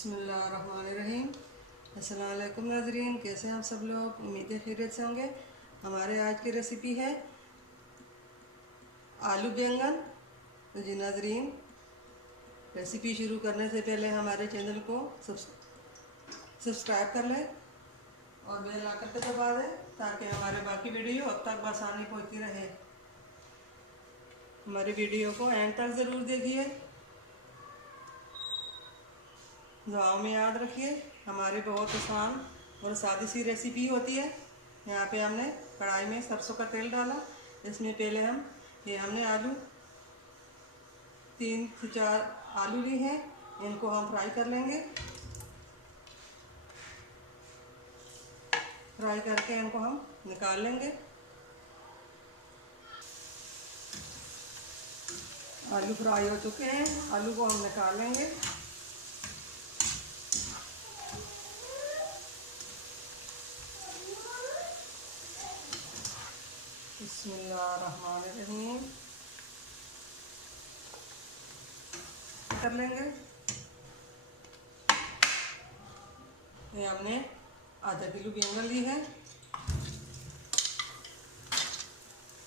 बिस्मिल्लाहिर्रहमानिर्रहीम। अस्सलाम वालेकुम नाज़रीन, कैसे हैं आप सब लोग? उम्मीद है खैरियत से होंगे। हमारे आज की रेसिपी है आलू बैंगन। तो जी नाज़रीन, रेसिपी शुरू करने से पहले हमारे चैनल को सब्सक्राइब कर लें और बेल आइकन पर दबा दें ताकि हमारे बाकी वीडियो अब तक आसानी पहुँचती रहे। हमारी वीडियो को एंड तक ज़रूर देखिए। दुआओं में याद रखिए। हमारी बहुत आसान और सादी सी रेसिपी होती है। यहाँ पे हमने कढ़ाई में सरसों का तेल डाला। इसमें पहले हमने आलू 3 से 4 आलू लिए हैं, इनको हम फ्राई कर लेंगे। फ्राई करके इनको हम निकाल लेंगे। आलू फ्राई हो चुके हैं, आलू को हम निकाल लेंगे। बिस्मिल्लाहिर्रहमानिर्रहीम कर लेंगे। ये हमने आधा किलो बैंगन ली है।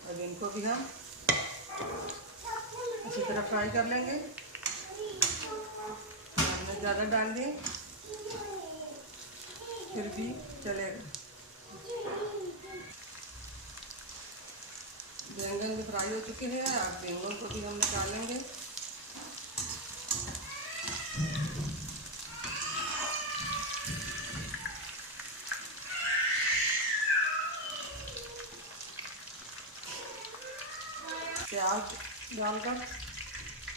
अब इनको भी हम अच्छी तरह फ्राई कर लेंगे। हमने ज़्यादा डाल दिए फिर भी चलेगा। बैंगन भी फ्राई हो चुके हैं। अब बैंगन को भी हम निकालेंगे। प्याज डालकर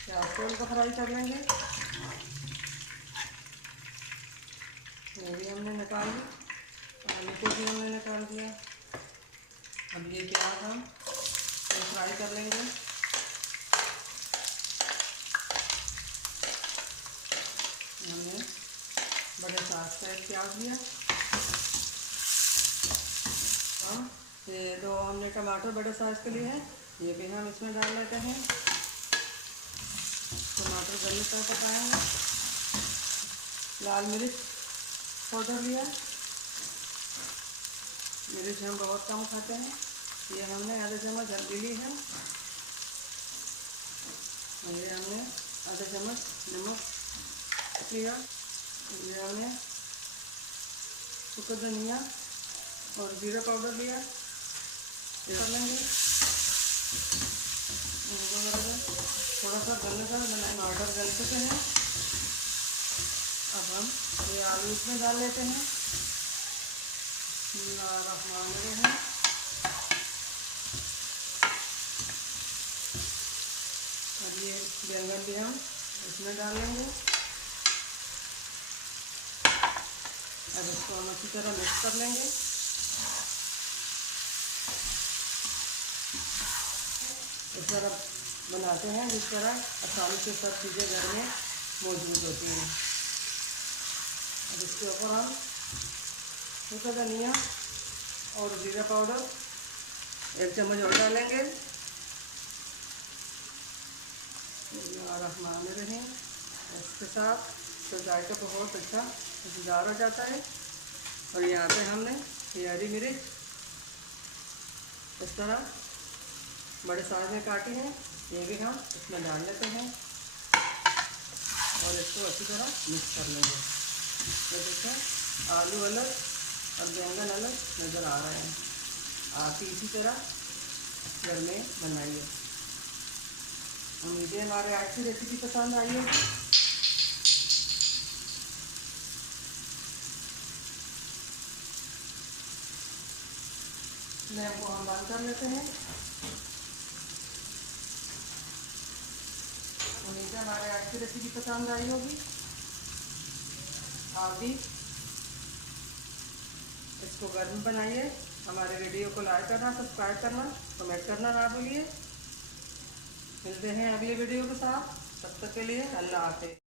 प्याज को उनको फ्राई कर लेंगे। ये भी हमने निकाल ली, आलू को भी हमने निकाल दिया। अब ये प्याज हम फ्राई कर लेंगे। हमने बड़े साइज का एक प्याज लिया। हम ये 2 हमने टमाटर बड़े साइज के लिए हैं, ये भी हम इसमें डाल लेते हैं। टमाटर गलने तक पकाएंगे। लाल मिर्च पाउडर लिया, मिर्च हम बहुत कम खाते हैं, ये हमने आधा चम्मच हल्दी ली है। ये हमने आधा चम्मच नमक लिया। ये हमने सूखा धनिया और जीरा पाउडर लिया। कर लेंगे थोड़ा सा गलने का टमाटर गल चुके हैं। अब हम ये आलू इसमें डाल लेते हैं। अब ये बैंगन भी हम इसमें डाल लेंगे। अब इसको हम अच्छी तरह मिक्स कर लेंगे। इस तरह बनाते हैं जिस तरह आसानी से सब चीज़ें घर में मौजूद होती हैं। अब इसके ऊपर हम सूखा धनिया और जीरा पाउडर 1 चम्मच और डालेंगे। बिस्मिल्लाहिर्रहमानिर्रहीम। इसके साथ तो जायका बहुत अच्छा मज़ेदार हो जाता है। और यहाँ पे हमने ये हरी मिर्च इस तरह बड़े साइज में काटी है, ये भी हम इसमें डाल लेते हैं और इसको अच्छी तरह मिक्स कर लेंगे। तो देखिए आलू अलग और बैंगन अलग नज़र आ रहे हैं। आप इसी तरह घर में बनाइए। उम्मीद है हमारे आज की रेसिपी पसंद आई होगी। फ्लेम को हम बंद कर लेते हैं। उम्मीद है हमारे आज की रेसिपी पसंद आई होगी। आप भी इसको घर में बनाइए। हमारे वीडियो को लाइक करना, सब्सक्राइब करना, कमेंट करना ना भूलिए। मिलते हैं अगले वीडियो के साथ। तब तक के लिए अल्लाह हाफ़िज़।